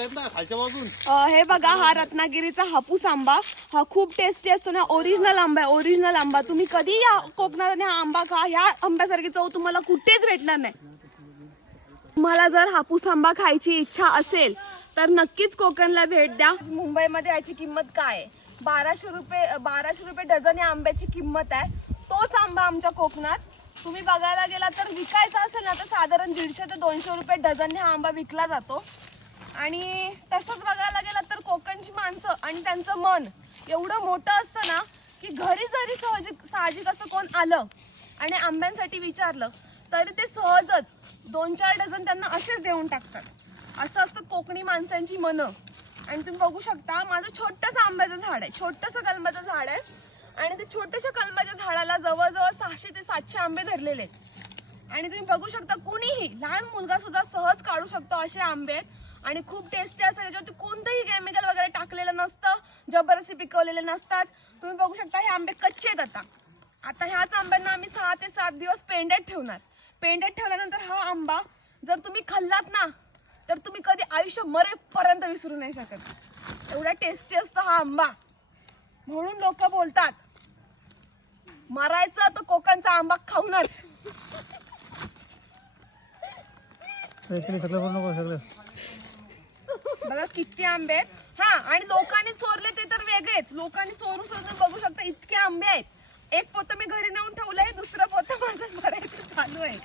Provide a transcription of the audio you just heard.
हे बघा, हा रत्नागिरीचा हापूस आंबा, हा खूप टेस्टी असतो ना. ओरिजिनल आंबा आहे, ओरिजिनल आंबा. तुम्ही कधी या कोकणात हा आंबा खा, ह्या आंब्यासारखी चव तुम्हाला कुठेच भेटणार नाही. तुम्हाला जर हापूस आंबा खायची इच्छा असेल तर नक्कीच कोकणला भेट द्या. मुंबईमध्ये याची किंमत काय आहे? 1200 रुपये डझन या आंब्याची किंमत आहे. तोच आंबा आमच्या कोकणात तुम्ही बघायला गेला तर विकायचा असेल ना तर साधारण 150 ते 200 रुपये डझनने हा आंबा विकला जातो. आणि तसंच बघायला गेलं तर कोकणची माणसं आणि त्यांचं मन एवढं मोठं असतं ना की घरी जरी साहजिक असं कोण आलं आणि आंब्यांसाठी विचारलं तरी ते सहजच 2-4 डझन त्यांना असेच देऊन टाकतात. असं असतं कोकणी माणसांची मनं. आणि तुम्ही बघू शकता, माझं छोटंसं आंब्याचं झाड आहे, छोटंसं कलमाचं झाड आहे. आणि ते छोट्याशा कलमाच्या झाडाला जवळजवळ 600 ते 700 आंबे धरलेले आहेत. आणि तुम्ही बघू शकता, कुणीही लहान मुलगा सुद्धा सहज काढू शकतो असे आंबे आहेत. आणि खूप टेस्टी असतात. त्याच्यावरती कोणतंही केमिकल वगैरे टाकलेलं नसतं, जबरदस्ती पिकवलेले नसतात. तुम्ही बघू शकता, हे आंबे कच्चे आहेत. आता ह्याच आंब्यांना आम्ही 6 ते 7 दिवस पेंड्यात ठेवणार. पेंड्यात ठेवल्यानंतर हा आंबा जर तुम्ही खाल्लात ना तर तुम्ही कधी आयुष्य मरेपर्यंत विसरू नाही शकत. एवढा टेस्टी असतो हा आंबा. म्हणून लोक बोलतात, मरायचं तर कोकणचा आंबा खाऊनच. बघा किती आंबे आहेत. हा, आणि लोकांनी चोरले ते तर वेगळेच. लोकांनी चोरून बघू शकता, इतके आंबे आहेत. एक पोतं मी घरी नेऊन ठेवलंय, दुसरं पोतं माझं भरायचं चालू आहे.